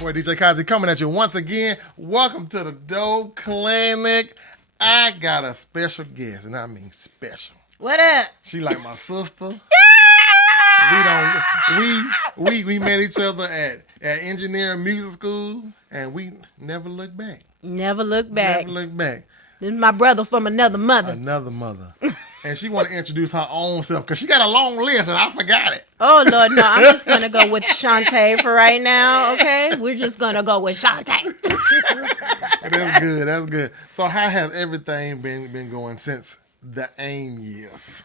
boy DJ Kazie coming at you once again. Welcome to the Dope Clinic. I got a special guest, and I mean special. What up? She like my sister. We met each other at engineering music school, and we never looked back. Never look back. Never looked back. This is my brother from another mother. Another mother. And she want to introduce her own self because she got a long list, and I forgot it. Oh, Lord, no. I'm just going to go with Shaunte for right now, okay? We're just going to go with Shaunte. That's good. That's good. So how has everything been going since the AIM years?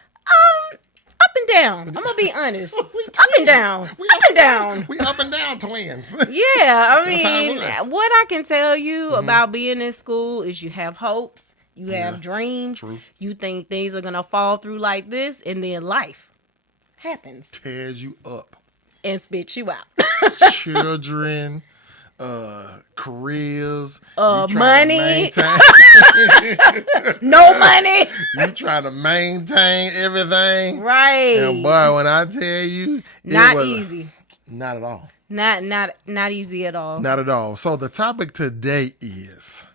Up and down. I'm going to be honest. Up and down. Up and down. We up and down twins. Yeah, I That's how it mean, was. what I can tell you about being in school is you have hopes, you have dreams, true. you think things are going to fall through like this, and then life happens Tears you up. and spits you out. Children, careers, money. maintain. No money. You trying to maintain everything. Right. And boy, when I tell you, Not easy. Not at all. Not easy at all. Not at all. So the topic today is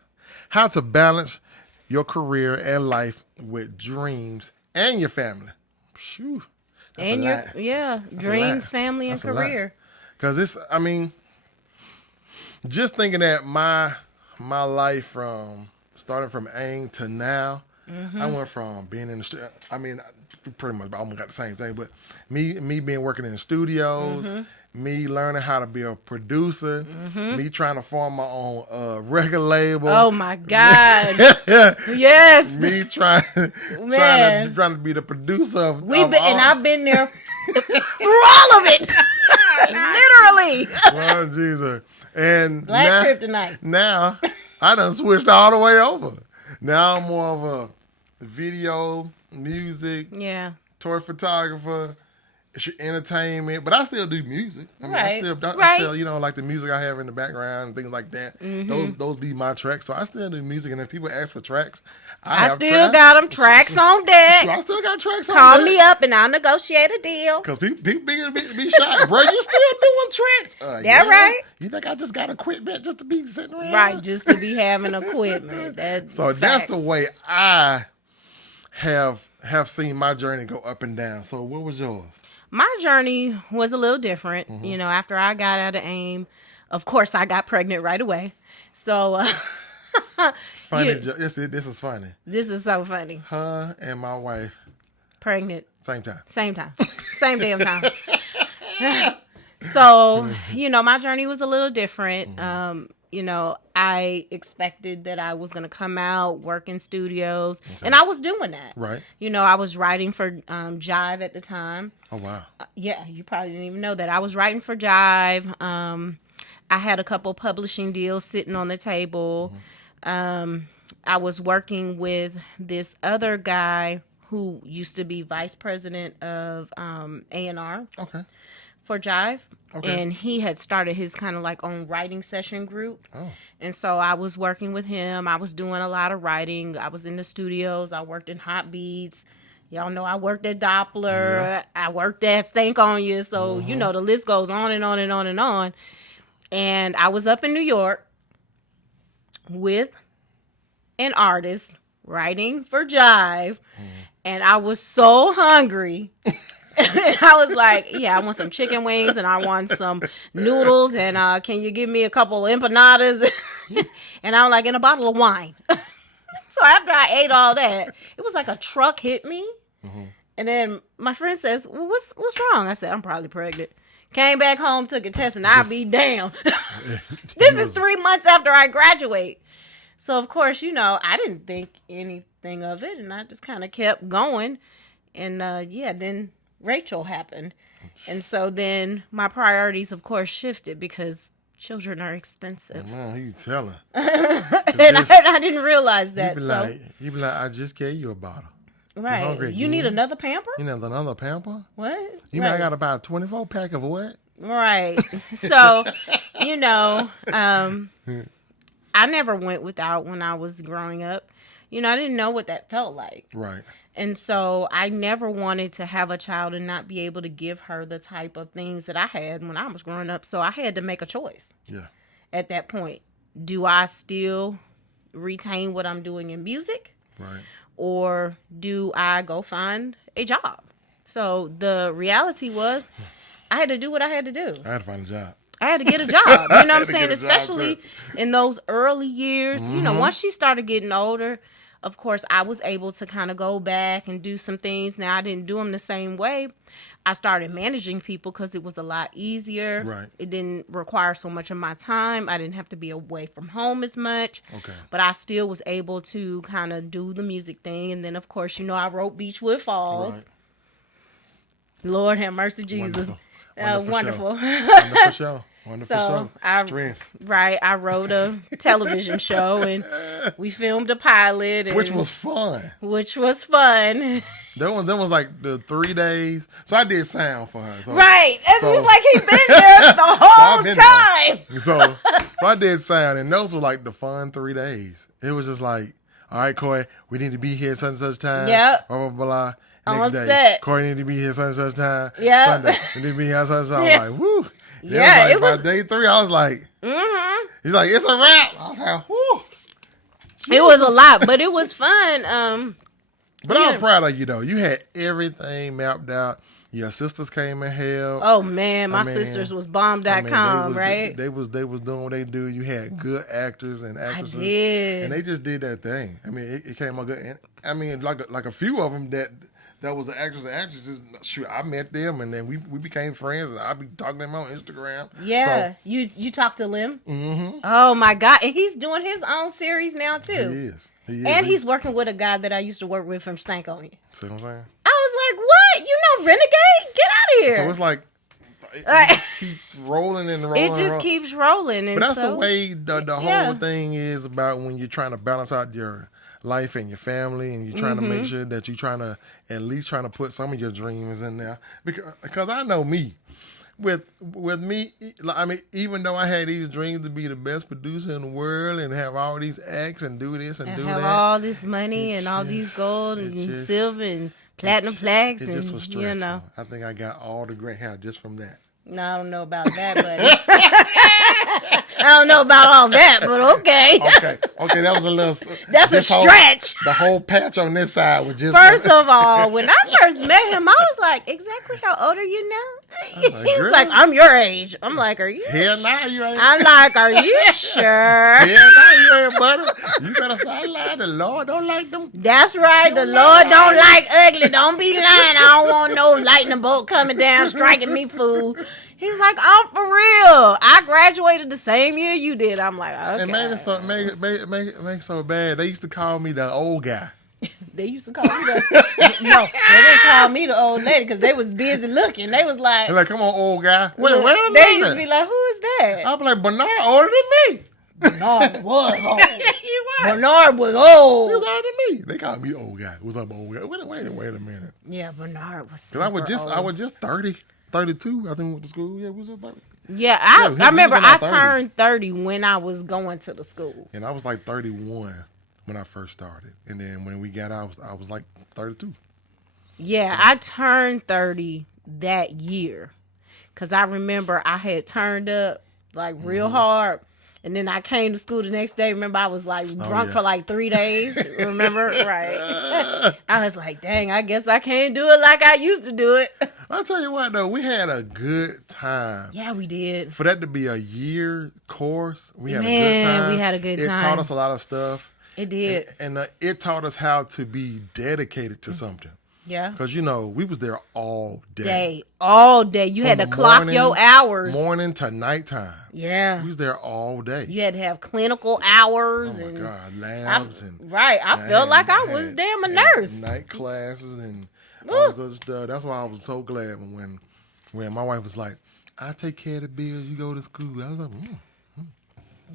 how to balance your career and life with dreams and your family. Phew, that's And a your lot. dreams, lot. family, and That's a lot. career. Because it's, I mean, just thinking that my life from starting from AIM to now, I went from being in the I mean, pretty much almost got the same thing, but me being working in the studios, me learning how to be a producer, me trying to form my own record label. Oh my God. Yes. Me trying to be the producer of And all. I've been there through all of it. Literally. Oh, Jesus. And BlacKryptonite. now I done switched all the way over. Now I'm more of a video, music, Yeah. toy photographer, entertainment, but I still do music. I mean, Right. I still, you know, like the music I have in the background and things like that. Those be my tracks. So I still do music, and if people ask for tracks, I have still tracks. got them tracks on deck. I still got tracks on Call deck. me up and I'll negotiate a deal. Because people be shy. Bro, you still doing tracks? That right. You think I just got equipment just to be sitting around? Right, just to be having equipment. That's That's the way I have seen my journey go up and down. So what was yours? My journey was a little different. You know, after I got out of AIM, of course, I got pregnant right away. So, Funny. This is funny. this is so funny. Her and my wife, Pregnant, same time. same time, same damn time. So, you know, my journey was a little different. You know, I expected that I was going to come out, work in studios, and I was doing that. Right. You know, I was writing for Jive at the time. Oh, wow. Yeah, you probably didn't even know that. I was writing for Jive. I had a couple publishing deals sitting on the table. I was working with this other guy who used to be vice president of A&R Okay. for Jive. Okay. And he had started his kind of like own writing session group. Oh. And so I was working with him. I was doing a lot of writing. I was in the studios. I worked in Hot Beats. Y'all know I worked at Doppler. Yeah. I worked at Stank on You. So, you know, the list goes on and on and on and on. And I was up in New York with an artist writing for Jive. And I was so hungry. And I was like, yeah, I want some chicken wings and I want some noodles. And can you give me a couple of empanadas? And I'm like, and a bottle of wine. So after I ate all that, it was like a truck hit me. And then my friend says, well, what's wrong? I said, I'm probably pregnant. Came back home, took a test, and I'll be damned. This is 3 months after I graduate. So, of course, you know, I didn't think anything of it. And I just kind of kept going. And, then Rachel happened. And so then my priorities, of course, shifted because children are expensive. Man, who you telling? And I didn't realize that. You be like, I just gave you a bottle. Right. hungry You again? need another pamper? You know, another pamper? What? You mean I Right. got about a 24 pack of what? Right. So, you know, I never went without when I was growing up. You know, I didn't know what that felt like. Right. And so I never wanted to have a child and not be able to give her the type of things that I had when I was growing up. So I had to make a choice. Yeah. at that point. Do I still retain what I'm doing in music? Right. Or do I go find a job? So the reality was I had to do what I had to do. I had to find a job. I had to get a job. You know what I'm saying? Especially in those early years. Mm-hmm. You know, once she started getting older, of course, I was able to kind of go back and do some things. Now, I didn't do them the same way. I started managing people because it was a lot easier. Right. It didn't require so much of my time. I didn't have to be away from home as much. Okay. But I still was able to kind of do the music thing. And then, of course, you know, I wrote Beechwood Falls. Right. Lord have mercy, Jesus. Wonderful. Wonderful show. Wonderful So, show. Strength. Right. I wrote a television show and we filmed a pilot. And, Which was fun. That was like the 3 days. So I did sound for her. So, right. It's like he's been there the whole time. So I did sound, and those were like the fun 3 days. It was just like, all right, Corey, we need to be here such and such time. Yep. Blah, blah, blah. Next On day, set. Corey need to be here such and such time. Yep. Sunday, we need to be here such and such. I was like, woo. Yeah, it was like, by day 3, I was like, he's like, it's a wrap. I was like, whoo. Jesus. It was a lot, but it was fun. But I was proud of you, though. You had everything mapped out. Your sisters came and helped. Oh, man. My sisters was bomb.com, right? They was doing what they do. You had good actors and actresses. I did. And they just did that thing. I mean, it came out good. And, I mean, like a few of them that was the actors and actresses. Shoot, I met them, and then we became friends, and I be talking to them on Instagram. Yeah. So, you talked to Lim? Mm-hmm. Oh, my God. And he's doing his own series now, too. He is. And he's working with a guy that I used to work with from Stank On You. See what I'm saying? I was like, what? You know Renegade? Get out of here. So it's like, it just keeps rolling and rolling. It just keeps rolling. And but that's the way the whole thing is about when you're trying to balance out your life and your family, and you're trying to make sure that you're trying to at least trying to put some of your dreams in there. Because I know me. With me, I mean, even though I had these dreams to be the best producer in the world and have all these acts and do this and do that, have all this money and all these gold and silver and platinum plaques, it just was stressful. You know. I think I got all the gray hair just from that. No, I don't know about that, buddy. I don't know about all that, but okay. Okay, that was a little. That's a stretch. The whole patch on this side was just. First of all, when I first met him, I was like, "Exactly how old are you now?" He was like, "I'm your age." I'm like, "Are you?" Hell nah, you ain't. I'm like, "Are you sure?" Hell nah, you ain't, buddy. You better start lying. The Lord don't like them. That's right. The Lord don't like ugly. Don't be lying. I don't want no lightning bolt coming down striking me, fool. He was like, "I'm for real. I graduated the same year you did." I'm like, "Okay." And made it so bad. They used to call me the old guy. They used to call me the no. They didn't call me the old lady because they was busy looking. They was like, "They're like, come on, old guy." Wait a minute. They used to be like, "Who is that?" I'm like, Bernard older than me. Bernard was old. He was. Bernard was old. He was older than me. They called me old guy. What's up, old guy? Wait a minute. Yeah, Bernard was. Because I was just 30, 32. I think we went to school. Yeah, we was just 30. Yeah, I remember I turned 30 when I was going to the school. And I was like 31 when I first started. And then when we got out, I was like 32. Yeah, I turned 30 that year. Because I remember I had turned up like real hard. And then I came to school the next day. Remember, I was like drunk for like 3 days. Remember? Right. I was like, dang, I guess I can't do it like I used to do it. I'll tell you what, though, we had a good time. Yeah, we did. For that to be a year course, we had a good time. We had a good time. It taught us a lot of stuff. It did. And it taught us how to be dedicated to something. Yeah. Because, we was there all day. All day. You had to clock your hours. Morning to nighttime. Yeah. We was there all day. You had to have clinical hours. Oh, my and God. Labs. I felt like I was damn a nurse. Night classes and all this other stuff. That's why I was so glad when my wife was like, I take care of the bills, you go to school. I was like,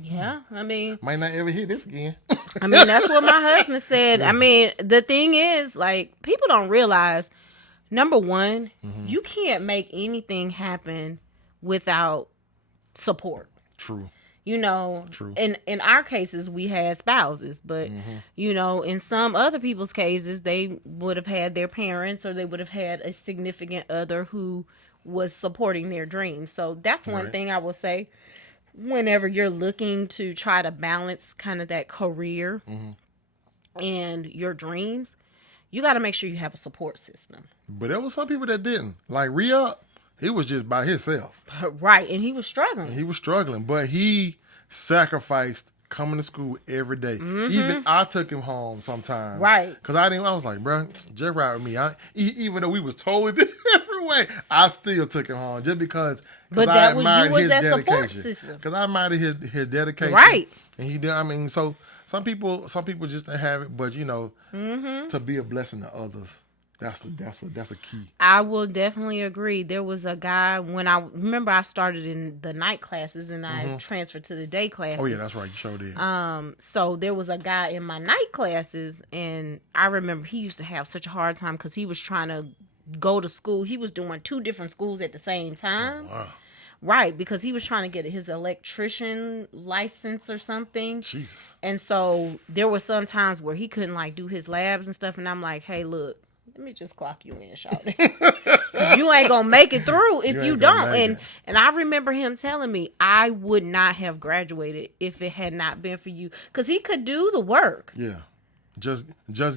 Yeah, I mean, might not ever hear this again. I mean, that's what my husband said. I mean, the thing is, like, people don't realize, number one, you can't make anything happen without support. True. True. In our cases, we had spouses, but, in some other people's cases, they would have had their parents or they would have had a significant other who was supporting their dreams. So that's one thing I will say. whenever you're looking to try to balance kind of that career and your dreams, you got to make sure you have a support system. But there was some people that didn't. Like Rhea, he was just by himself. Right, and he was struggling. He was struggling, but he sacrificed coming to school every day. Even I took him home sometimes. Right. Because I was like, bro, just ride with me. Even though we was totally different way, I still took him home just because But I that was admired you was his that support dedication. system. Because I admired his dedication. Right. And he did. I mean, so some people just don't have it, but to be a blessing to others, that's a key. I will definitely agree. There was a guy when I remember I started in the night classes and I transferred to the day classes. Oh yeah, that's right. You sure did. So there was a guy in my night classes, and I remember he used to have such a hard time because he was trying to go to school. He was doing 2 different schools at the same time. Oh, wow. Right, because he was trying to get his electrician license or something. Jesus. And so there were some times where he couldn't like do his labs and stuff, and I'm like, hey, look, let me just clock you in, Shaunte. You ain't gonna make it through if you don't. And I remember him telling me I would not have graduated if it had not been for you, because he could do the work. Yeah, just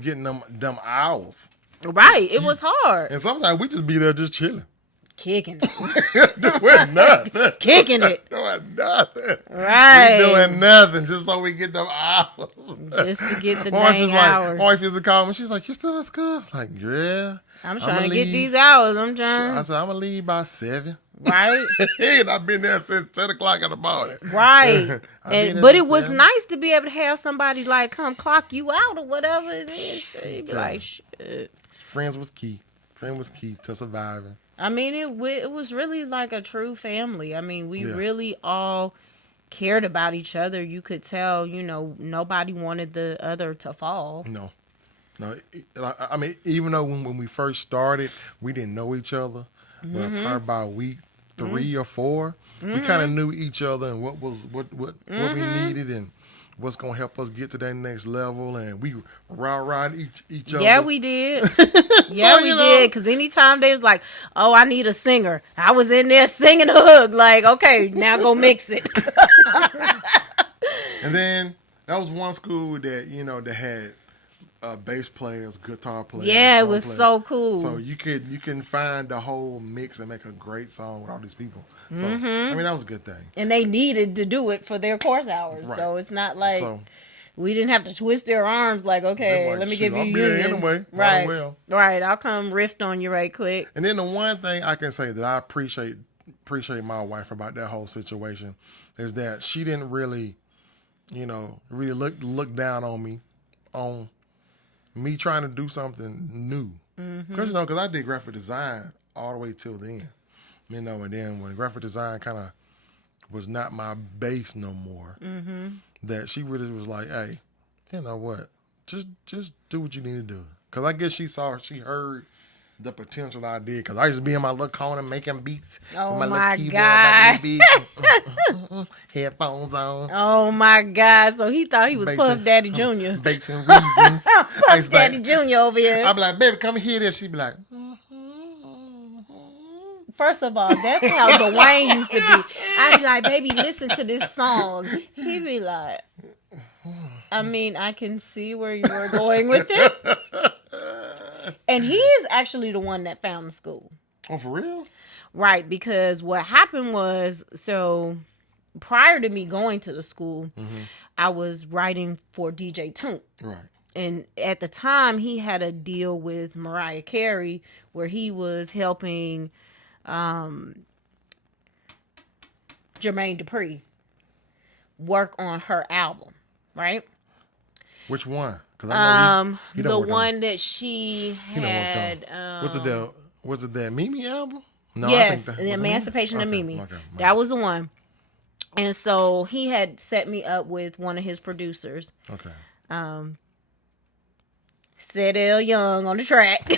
getting them hours. Right, it was hard. And sometimes we just be there just chilling. Kicking it. Doing nothing. Kicking it. Doing nothing. Right. We doing nothing just so we get them hours. Just to get the dang hours. My wife used to call me. She's like, you still at school? I was like, yeah. I'm trying to get these hours. I said, I'm going to leave by 7. Right. And I've been there since 10 o'clock in the morning. Right. But it was nice to be able to have somebody like come clock you out or whatever it is. You'd be like, shit. Friends was key. Friends was key to surviving. I mean, it was really like a true family. I mean, we really all cared about each other. You could tell, nobody wanted the other to fall. No. I mean, even though when we first started, we didn't know each other, but probably by week 3 or 4, we kind of knew each other and what we needed and what's gonna help us get to that next level, and we ride each other. Yeah, we did. Yeah, we did. Because anytime they was like, "Oh, I need a singer," I was in there singing the hook. Like, okay, now go mix it. And then that was one school that that had bass players, guitar players. Yeah, it was players. so cool. So you can find the whole mix and make a great song with all these people. So I mean, that was a good thing. And they needed to do it for their course hours. Right. So it's not like we didn't have to twist their arms like, okay, let me give you a union. Anyway. Right. Well. Right. I'll come riff on you right quick. And then the one thing I can say that I appreciate my wife about that whole situation is that she didn't really, really look down on me trying to do something new. Because I did graphic design all the way till the end. And then when graphic design kind of was not my base no more, that she really was like, hey, you know what? Just do what you need to do. Because I guess she heard the potential I did. Because I used to be in my little corner making beats. Oh, with my little God. keyboard, headphones on. Oh, my God. So he thought he was Puff Daddy Jr. Bakes and Reasons. Puff Daddy Jr. over here. I'd be like, baby, come hear this. She'd be like, First of all, that's how Dwayne used to be. I'd be like, baby, listen to this song. He'd be like, I mean, I can see where you were going with it. And he is actually the one that found the school. Oh, for real? Right, because what happened was, so prior to me going to the school, I was writing for DJ Toon. Right. And at the time, he had a deal with Mariah Carey where he was helping Jermaine Dupri work on her album, right? Which one? Because I know he the one that she had. Was it that Mimi album? No, yes, I think the Emancipation of Mimi. Okay. That was the one. And so he had set me up with one of his producers. Okay. Said L Young on the track.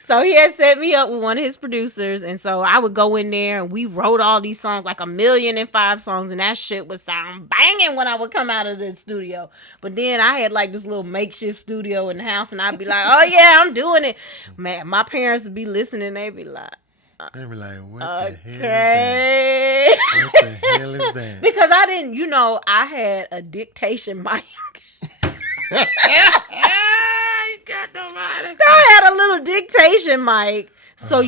So he had set me up with one of his producers, and so I would go in there and we wrote all these songs, like 1,000,005 songs, and that shit would sound banging when I would come out of the studio. But then I had like this little makeshift studio in the house, and I'd be like, oh yeah, I'm doing it. Man, my parents would be listening, they'd be like, They be like, what okay. the hell is that? What the I didn't, I had a dictation mic. You got nobody. I had a little dictation mic. So,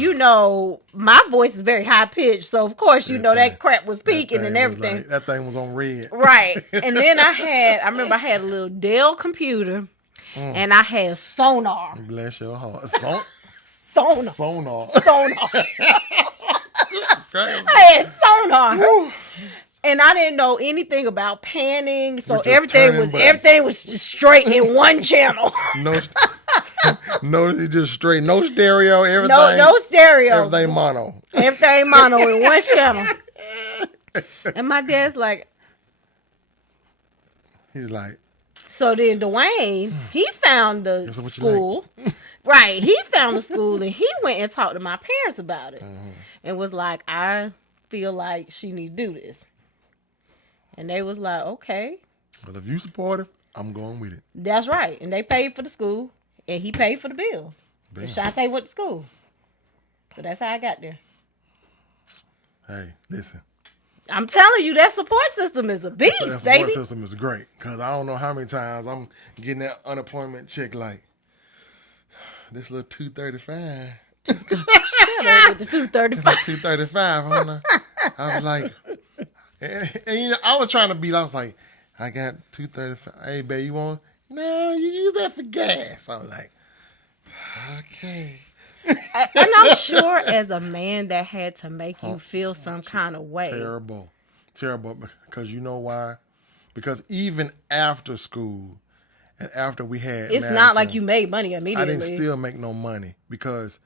my voice is very high pitched. So, of course, that crap was peaking and everything. That thing was on red. Right. And then I remember I had a little Dell computer and I had sonar. Bless your heart. Sonar. Sonar. I had sonar. Woo. And I didn't know anything about panning, so everything was just straight in one channel. No, just straight, no stereo, everything. No stereo. Everything mono. Everything mono in one channel. And my dad's like, he's like. So then Dwayne, he found the school. Right, he found the school and he went and talked to my parents about it, and was like, I feel like she need to do this. And they was like, okay. Well, if you support it, I'm going with it. That's right. And they paid for the school, and he paid for the bills. And Shaunte went to school. So that's how I got there. Hey, listen. I'm telling you, that support system is a beast, baby. That support system is great. Because I don't know how many times I'm getting that unemployment check like, this little $235. Shut up with the $235. $235. I was like... And I was trying to I was like, I got $235. Hey, babe, you want? No, you use that for gas. I was like, okay. And I'm sure as a man that had to make you feel some kind of way. Terrible. Because you know why? Because even after school and after we had It's Madison, not like you made money immediately. I didn't still make no money because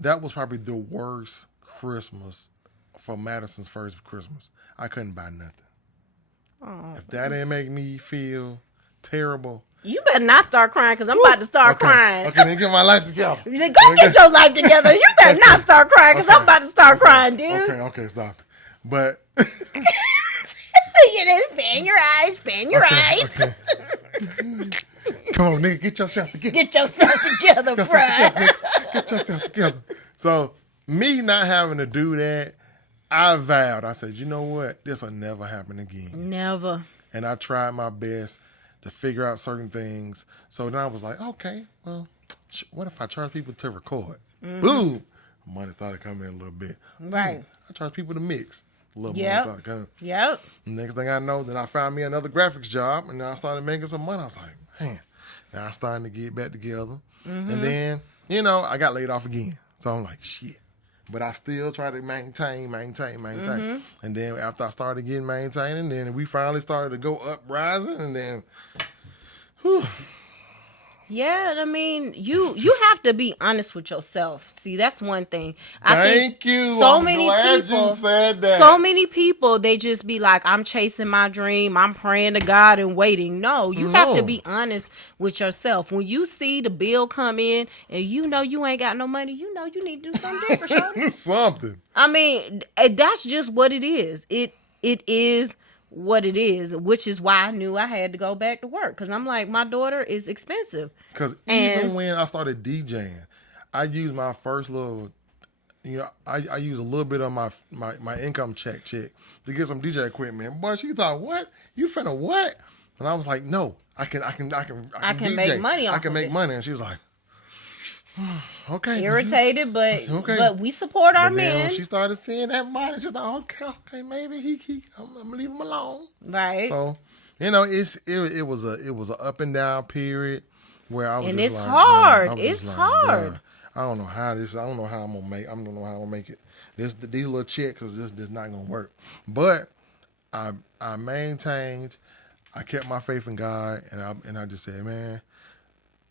that was probably the worst Christmas for Madison's first Christmas. I couldn't buy nothing. Oh, if that didn't make me feel terrible. You better not start crying because I'm about to start crying. Okay, then get my life together. Go get your life together. You better not start crying because I'm about to start crying, dude. Okay, stop. But... fan your eyes. Okay. Come on, nigga, get yourself together. Get yourself together, bro. Get yourself together. So, me not having to do that, I vowed. I said, you know what? This will never happen again. Never. And I tried my best to figure out certain things. So then I was like, okay, well, what if I charge people to record? Mm-hmm. Boom! Money started coming in a little bit. Right. I charge people to mix. A little money started coming. Yep. Next thing I know, then I found me another graphics job, and now I started making some money. I was like, man, now I'm starting to get back together. Mm-hmm. And then, I got laid off again. So I'm like, shit. But I still try to maintain. Mm-hmm. And then after I started getting maintaining, then we finally started to go up rising, and then, whew. Yeah, I mean, you have to be honest with yourself. See, that's one thing. Thank you. I'm glad you said that. So many people, they just be like, I'm chasing my dream. I'm praying to God and waiting. No, you have to be honest with yourself. When you see the bill come in and you ain't got no money, you need to do something different, Shaunte. Something. I mean, that's just what it is. It is what it is, which is why I knew I had to go back to work, because I'm like, my daughter is expensive. Because even when I started DJing, I used my first little, I used a little bit of my income check to get some DJ equipment. But she thought, what? You finna what? And I was like, no, I can DJ. Make money. I can make money. And she was like, okay. Irritated, but we support our men. Then when she started seeing that money, she's like, okay, maybe I'm gonna leave him alone. Right. So, it was a up and down period where I was. And it's hard. It's hard. I don't know how I'm gonna make it. These little checks is just not gonna work. But I maintained. I kept my faith in God, and I just said, man,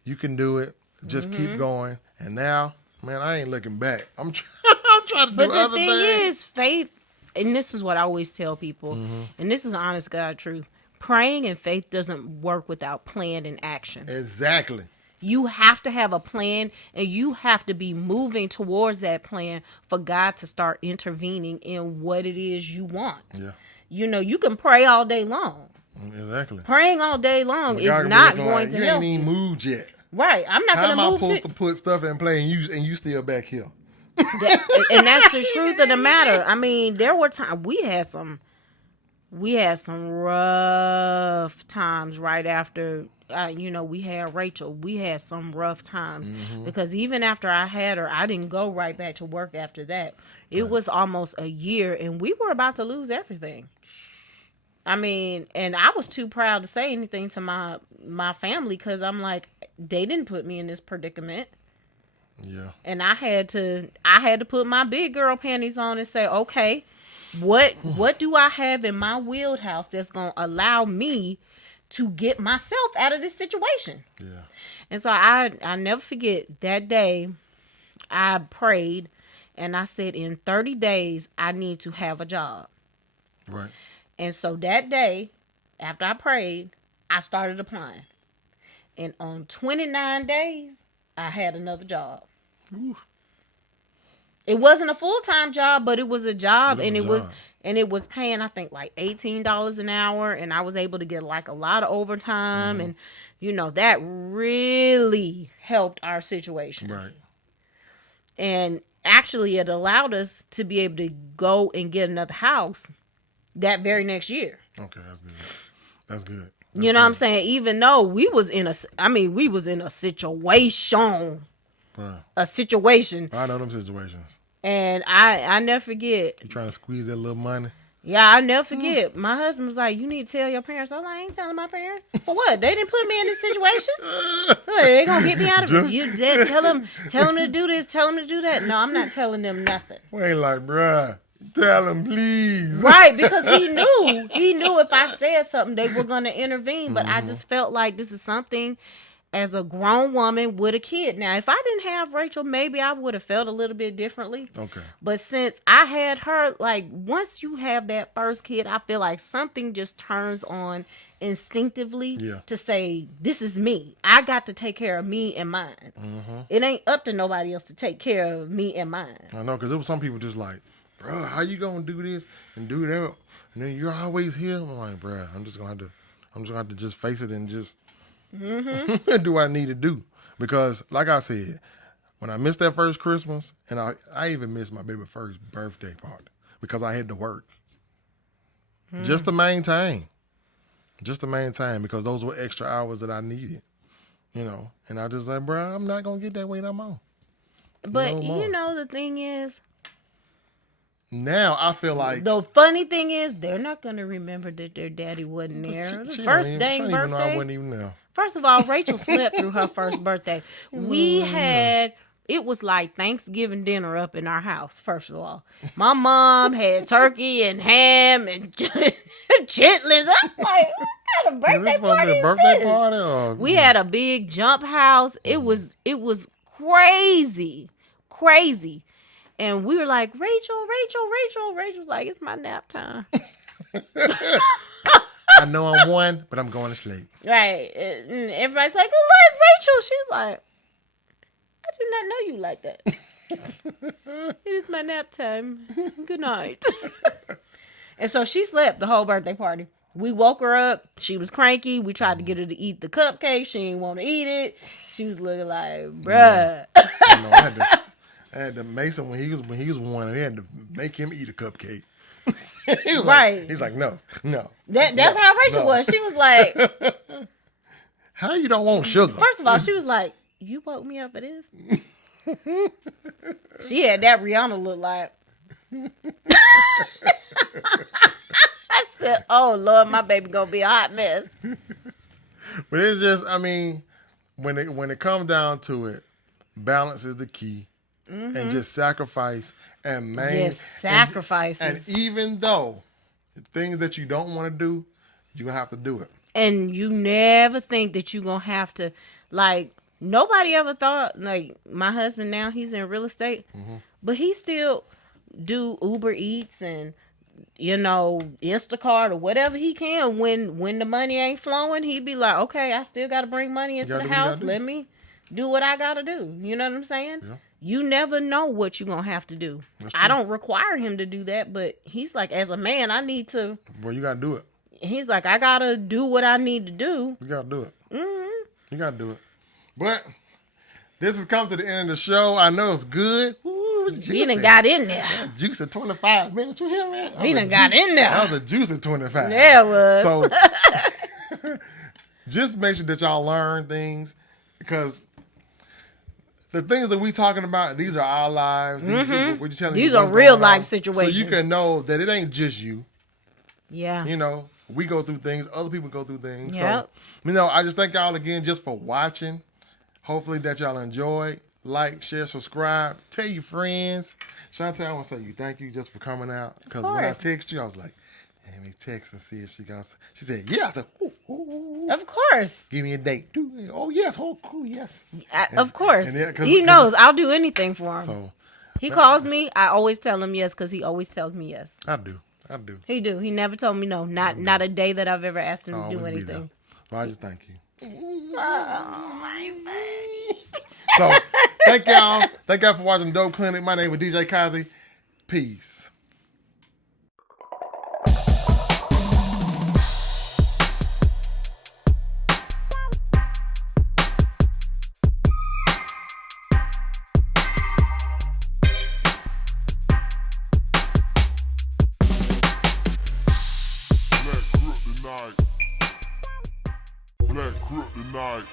you can do it. Just keep going. And now, man, I ain't looking back. I'm trying to do other things. But the thing is, faith, and this is what I always tell people, and this is honest God truth. Praying and faith doesn't work without plan and action. Exactly. You have to have a plan, and you have to be moving towards that plan for God to start intervening in what it is you want. Yeah. You can pray all day long. Exactly. Praying all day long is not going to help you. You ain't even moved yet. Right. I'm not going to move. How am I supposed to put stuff in play and you still back here? And that's the truth of the matter. I mean, there were times we had some we had some rough times right after, we had Rachel. We had some rough times because even after I had her, I didn't go right back to work after that. It was almost a year, and we were about to lose everything. I mean, and I was too proud to say anything to my family because I'm like, they didn't put me in this predicament. Yeah. And I had to put my big girl panties on and say, okay, what do I have in my wheelhouse that's gonna allow me to get myself out of this situation? Yeah. And so I never forget that day. I prayed and I said, in 30 days, I need to have a job. Right. And so that day, after I prayed, I started applying. And on 29 days, I had another job. Ooh. It wasn't a full-time job, but it was a job, and it was paying, I think, like $18 an hour, and I was able to get like a lot of overtime, and that really helped our situation. Right. And actually, it allowed us to be able to go and get another house that very next year. Okay, that's good. You know what I'm saying? Even though we was in a situation. Wow. A situation. I know them situations. And I never forget. You trying to squeeze that little money? Yeah, I never forget. My husband was like, you need to tell your parents. I'm like, I ain't telling my parents. For what? They didn't put me in this situation. They gonna get me out of it. You tell them to do this, tell them to do that. No, I'm not telling them nothing. We ain't like, bruh, tell him, please. Right, because he knew if I said something, they were going to intervene. But I just felt like this is something as a grown woman with a kid. Now, if I didn't have Rachel, maybe I would have felt a little bit differently. Okay. But since I had her, like, once you have that first kid, I feel like something just turns on instinctively to say, this is me. I got to take care of me and mine. It ain't up to nobody else to take care of me and mine. I know, because there was some people just like, bro, how you gonna do this and do that? And then you're always here. I'm like, bro, I'm just gonna have to just face it and just do what I need to do. Because, like I said, when I missed that first Christmas, and I even missed my baby's first birthday party because I had to work just to maintain, because those were extra hours that I needed, And I just like, bro, I'm not gonna get that weight I'm on. But the thing is, now I feel like the funny thing is they're not gonna remember that their daddy wasn't there. She First dang even birthday. know I wasn't even there. First of all, Rachel slept through her first birthday. It was like Thanksgiving dinner up in our house. First of all, my mom had turkey and ham and chitlins. I'm like, what kind of birthday party is this? Or... We had a big jump house. It was crazy. And we were like, Rachel's like, it's my nap time. I know I'm one, but I'm going to sleep. Right. And everybody's like, oh, what, Rachel? She's like, I do not know you like that. It is my nap time. Good night. And so she slept the whole birthday party. We woke her up. She was cranky. We tried to get her to eat the cupcake. She didn't want to eat it. She was looking like, bruh. I had to Mason when he was one. I had to make him eat a cupcake. He was right. He's like, no. That's how Rachel was. She was like, how you don't want sugar? First of all, she was like, you woke me up for this? She had that Rihanna look like. I said, oh, Lord, my baby gonna be a hot mess. But it's just, I mean, when it comes down to it, balance is the key. And just sacrifice and maintain. Yes, sacrifices. And even though things that you don't want to do, you're going to have to do it. And you never think that you're going to have to, like, nobody ever thought, like, my husband now, he's in real estate, but he still do Uber Eats and, Instacart or whatever he can. When the money ain't flowing, he'd be like, okay, I still got to bring money into the house. Let me do what I got to do. You know what I'm saying? Yeah. You never know what you're going to have to do. I don't require him to do that, but he's like, as a man, I need to. Well, you got to do it. He's like, I got to do what I need to do. You got to do it. You got to do it. But this has come to the end of the show. I know it's good. Woo, was juicy. He done got in there. Juice in 25 minutes with him, man. He done got in there. That was a juice in 25. Yeah, it was. So just make sure that y'all learn things, because the things that we talking about, these are our lives. These are real life situations. So you can know that it ain't just you. Yeah. You know, we go through things. Other people go through things. Yep. So, I just thank y'all again just for watching. Hopefully that y'all enjoyed. Like, share, subscribe. Tell your friends. Shaunte, I want to say thank you just for coming out. Because when I text you, I was like, let me text and see if she gonna. She said, yeah. I said, ooh. Of course. Give me a date. Oh, yes. Oh, cool. Yes. Of course. He knows. I'll do anything for him. So he calls me. I always tell him yes, because he always tells me yes. I do. He do. He never told me no. Not a day that I've ever asked him to do anything. Well, I just thank you. Oh, my buddy. So, thank y'all. Thank y'all for watching Dope Clinic. My name is DJ Kazie. Peace. BlacKryptonite.